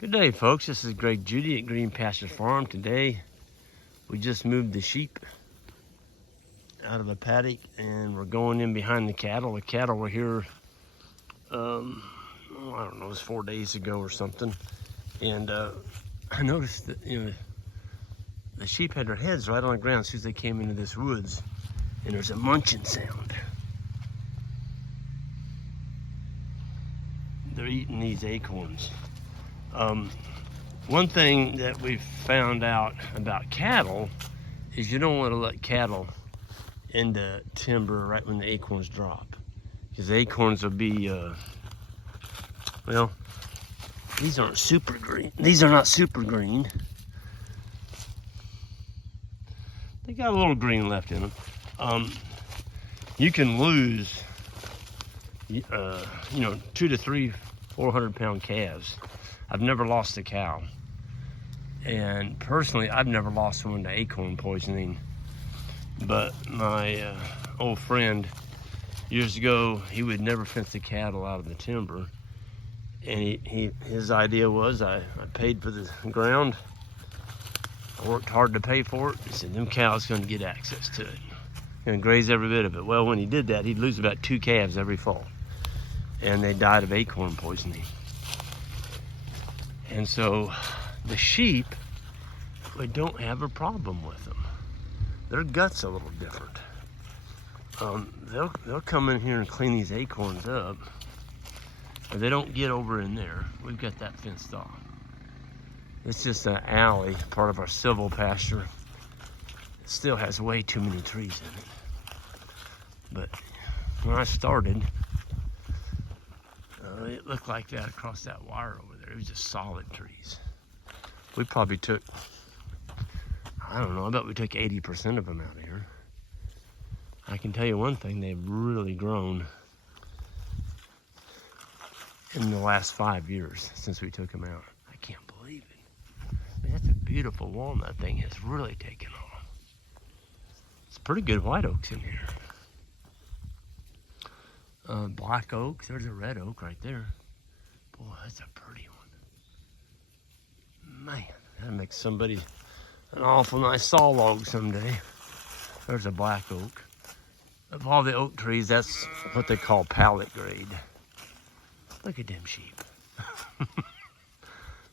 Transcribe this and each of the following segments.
Good day, folks. This is Greg Judy at Green Pasture Farm. Today, we just moved the sheep out of the paddock and we're going in behind the cattle. The cattle were here, I don't know, it was 4 days ago or something. And I noticed that, the sheep had their heads right on the ground as soon as they came into this woods. And there's a munching sound. They're eating these acorns. One thing that we've found out about cattle is you don't want to let cattle into timber right when the acorns drop, because the acorns will be, well, these aren't super green. These are not super green. They got a little green left in them. You can lose, 2 to 3, 400-pound calves. I've never lost a cow. And personally, I've never lost one to acorn poisoning. But my old friend, years ago, he would never fence the cattle out of the timber. And his idea was, I paid for the ground. I worked hard to pay for it. He said, them cows gonna get access to it. Gonna graze every bit of it. Well, when he did that, he'd lose about 2 calves every fall. And they died of acorn poisoning. And so the sheep, we don't have a problem with them. Their gut's a little different. They'll come in here and clean these acorns up, but they don't get over in there. We've got that fenced off. It's just an alley, part of our silvopasture. It still has way too many trees in it. But when I started, it looked like that across that wire over there. It was just solid trees. We probably took, I don't know, I bet we took 80% of them out of here. I can tell you one thing, they've really grown in the last 5 years since we took them out. I can't believe it. I mean, that's a beautiful walnut thing. It's really taken off. It's pretty good white oaks in here. Black oak, there's a red oak right there. Boy, that's a pretty one. Man, that'll make somebody an awful nice saw log someday. There's a black oak. Of all the oak trees, that's what they call pallet grade. Look at them sheep.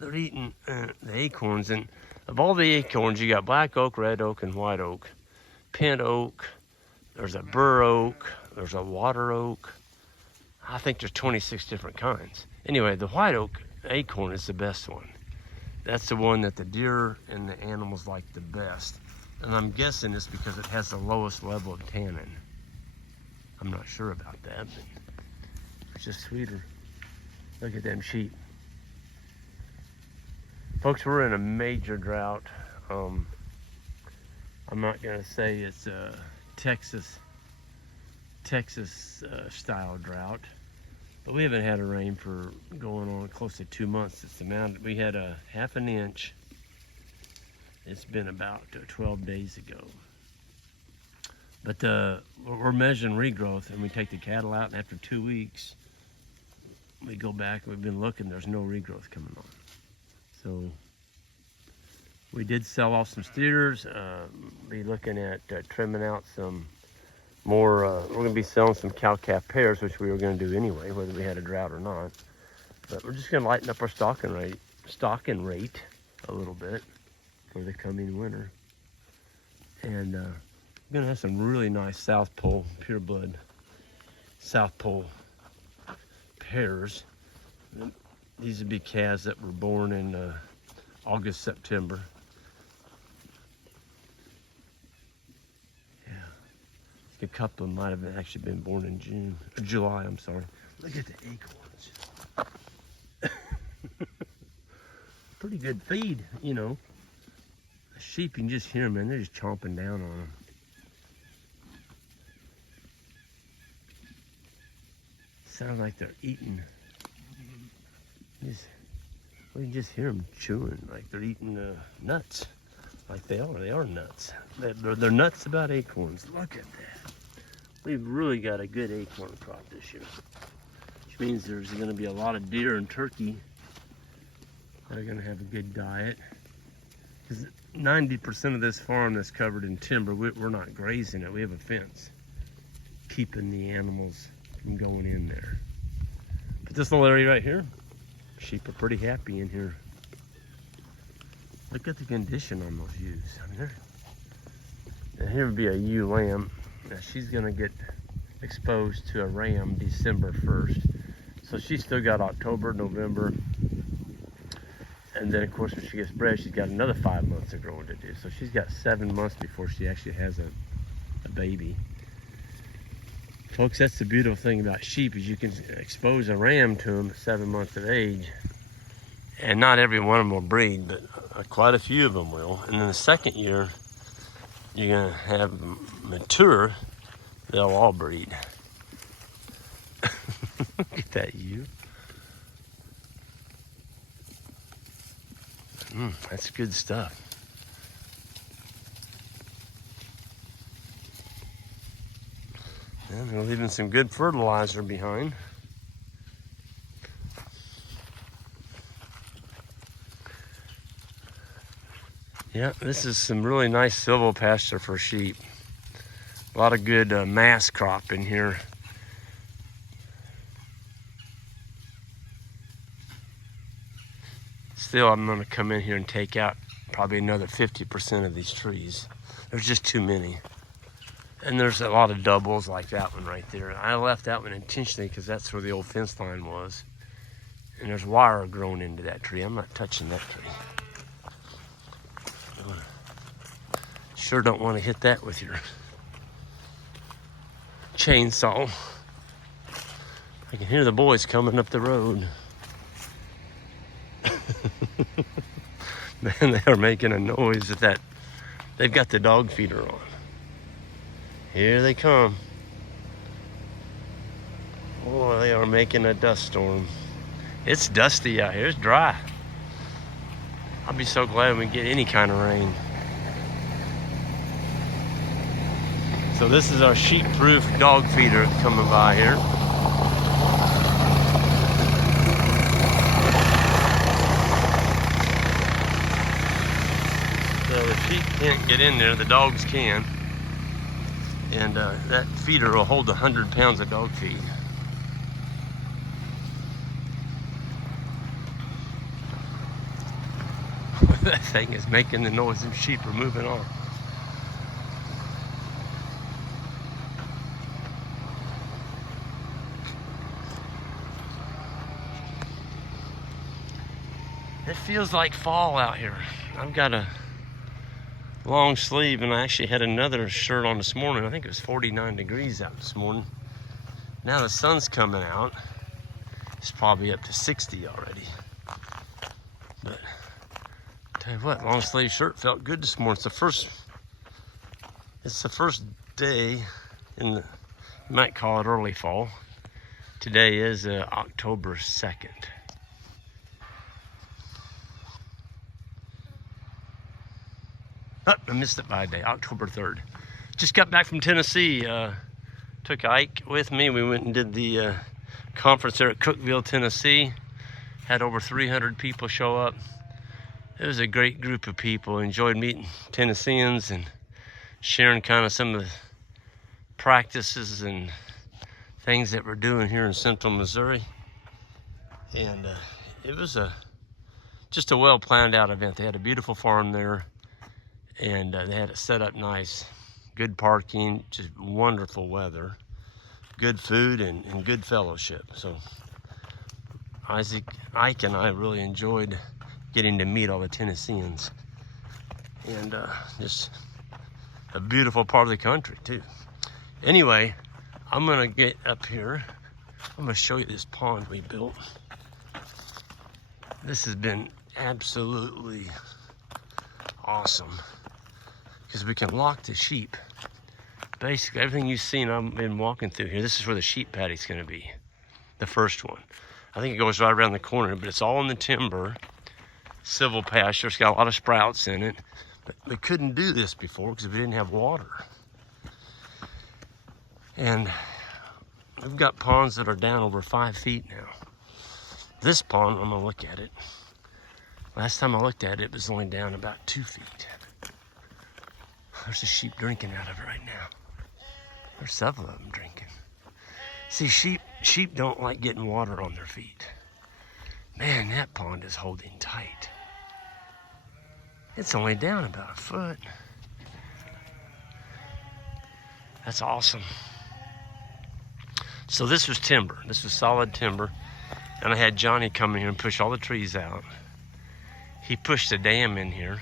They're eating the acorns, and of all the acorns, you got black oak, red oak, and white oak. Pent oak, there's a bur oak, there's a water oak. I think there's 26 different kinds. Anyway, the white oak acorn is the best one. That's the one that the deer and the animals like the best. And I'm guessing it's because it has the lowest level of tannin. I'm not sure about that, but it's just sweeter. Look at them sheep. Folks, we're in a major drought. I'm not gonna say it's a Texas style drought, but we haven't had a rain for going on close to 2 months. It's the amount we had a ½ an inch. It's been about 12 days ago. But we're measuring regrowth, and we take the cattle out, and after 2 weeks, we go back. We've been looking. There's no regrowth coming on. So we did sell off some steers. Be looking at trimming out some more. We're going to be selling some cow-calf pairs, which we were going to do anyway, whether we had a drought or not. But we're just going to lighten up our stocking rate a little bit for the coming winter. And we're going to have some really nice South Pole, pure blood South Pole pairs. These would be calves that were born in August, September. A couple of them might have actually been born in July, I'm sorry. Look at the acorns. Pretty good feed, The sheep, you can just hear them, man. They're just chomping down on them. Sounds like they're eating. We can just hear them chewing, like they're eating nuts. Like they are nuts. They're nuts about acorns. Look at that. We've really got a good acorn crop this year, which means there's going to be a lot of deer and turkey that are gonna have a good diet. Because 90% of this farm that's covered in timber, we're not grazing it. We have a fence keeping the animals from going in there. But this little area right here, sheep are pretty happy in here. Look at the condition on those ewes. I mean, now here would be a ewe lamb. Now she's gonna get exposed to a ram December 1st. So she's still got October, November. And then of course when she gets bred, she's got another 5 months of growing to do. So she's got 7 months before she actually has a baby. Folks, that's the beautiful thing about sheep, is you can expose a ram to them at 7 months of age. And not every one of them will breed, but quite a few of them will. And then the second year, you're gonna have them mature, they'll all breed. Look at that ewe. That's good stuff. And they're leaving some good fertilizer behind. Yeah, this is some really nice silvopasture for sheep. A lot of good mass crop in here. Still, I'm gonna come in here and take out probably another 50% of these trees. There's just too many. And there's a lot of doubles like that one right there. I left that one intentionally because that's where the old fence line was. And there's wire grown into that tree. I'm not touching that tree. Sure don't want to hit that with your chainsaw. I can hear the boys coming up the road. Man, they are making a noise at that. They've got the dog feeder on. Here they come. Oh, they are making a dust storm. It's dusty out here, it's dry. I'll be so glad when we get any kind of rain. So this is our sheep-proof dog feeder coming by here. So the sheep can't get in there, the dogs can. And that feeder will hold 100 pounds of dog feed. That thing is making the noise and sheep are moving on. It feels like fall out here. I've got a long sleeve and I actually had another shirt on this morning. I think it was 49 degrees out this morning. Now the sun's coming out. It's probably up to 60 already. But tell you what, long sleeve shirt felt good this morning. It's the first day in the, you might call it early fall. Today is October 2nd. Oh, I missed it by a day, October 3rd. Just got back from Tennessee. Took Ike with me. We went and did the conference there at Cookeville, Tennessee. Had over 300 people show up. It was a great group of people. Enjoyed meeting Tennesseans and sharing kind of some of the practices and things that we're doing here in central Missouri. And it was just a well planned out event. They had a beautiful farm there. And they had it set up nice, good parking, just wonderful weather, good food, and good fellowship. So Ike and I really enjoyed getting to meet all the Tennesseans. And just a beautiful part of the country too. Anyway, I'm gonna get up here. I'm gonna show you this pond we built. This has been absolutely awesome, because we can lock the sheep. Basically, everything you've seen, I've been walking through here. This is where the sheep paddock's gonna be, the first one. I think it goes right around the corner, but it's all in the timber, silvopasture. It's got a lot of sprouts in it. But we couldn't do this before because we didn't have water. And we've got ponds that are down over 5 feet now. This pond, I'm gonna look at it. Last time I looked at it, it was only down about 2 feet. There's a sheep drinking out of it right now. There's several of them drinking. See, sheep don't like getting water on their feet. Man, that pond is holding tight. It's only down about a foot. That's awesome. So this was timber. This was solid timber. And I had Johnny come in here and push all the trees out. He pushed a dam in here.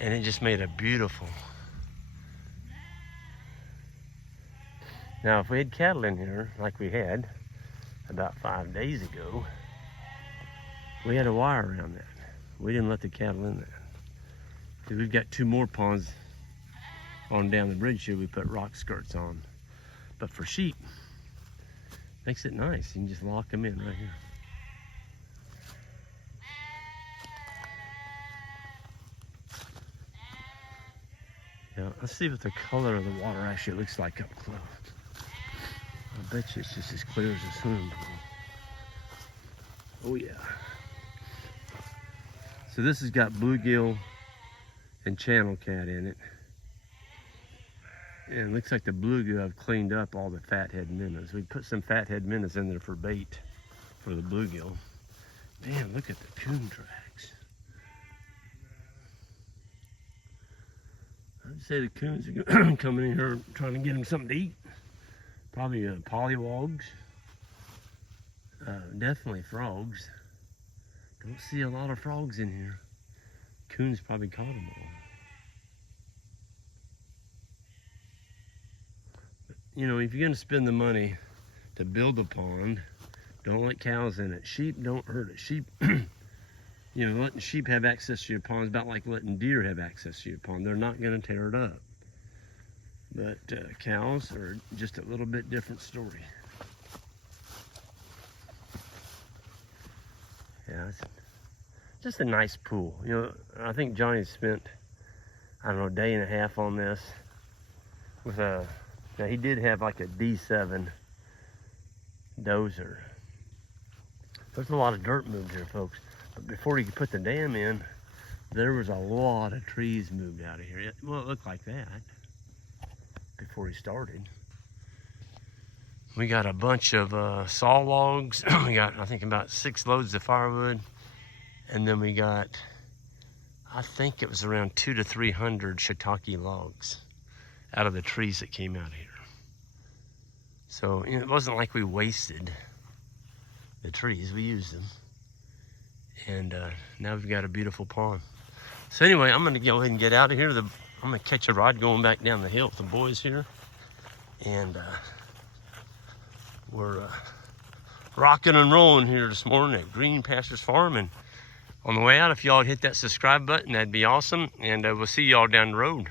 And it just made a beautiful. Now, if we had cattle in here, like we had about 5 days ago, we had a wire around that. We didn't let the cattle in there. See, we've got 2 more ponds on down the bridge here. We put rock skirts on. But for sheep, makes it nice. You can just lock them in right here. Yeah, let's see what the color of the water actually looks like up close. I bet you it's just as clear as a swimming pool. Oh yeah. So this has got bluegill and channel cat in it. And it looks like the bluegill have cleaned up all the fathead minnows. We put some fathead minnows in there for bait for the bluegill. Man, look at the coon tracks. I'd say the coons are coming in here trying to get them something to eat. Probably pollywogs. Definitely frogs. Don't see a lot of frogs in here. Coons probably caught them all. But, you know, if you're going to spend the money to build a pond, don't let cows in it. Sheep don't hurt it. Sheep, you know, letting sheep have access to your pond is about like letting deer have access to your pond. They're not going to tear it up. But cows are just a little bit different story. Yeah, it's just a nice pool. You know, I think Johnny spent, I don't know, a day and a half on this. With a, now he did have like a D7 dozer. There's a lot of dirt moved here, folks. But before he could put the dam in, there was a lot of trees moved out of here. Well, it looked like that before he started. We got a bunch of saw logs. We got, I think, about 6 loads of firewood. And then we got, I think it was around 200 to 300 shiitake logs out of the trees that came out here. So you know, it wasn't like we wasted the trees, we used them. And now we've got a beautiful pond. So anyway, I'm gonna go ahead and get out of here. I'm gonna catch a ride going back down the hill with the boys here. And we're rocking and rolling here this morning at Green Pastures Farm. And on the way out, if y'all would hit that subscribe button, that'd be awesome. And we'll see y'all down the road.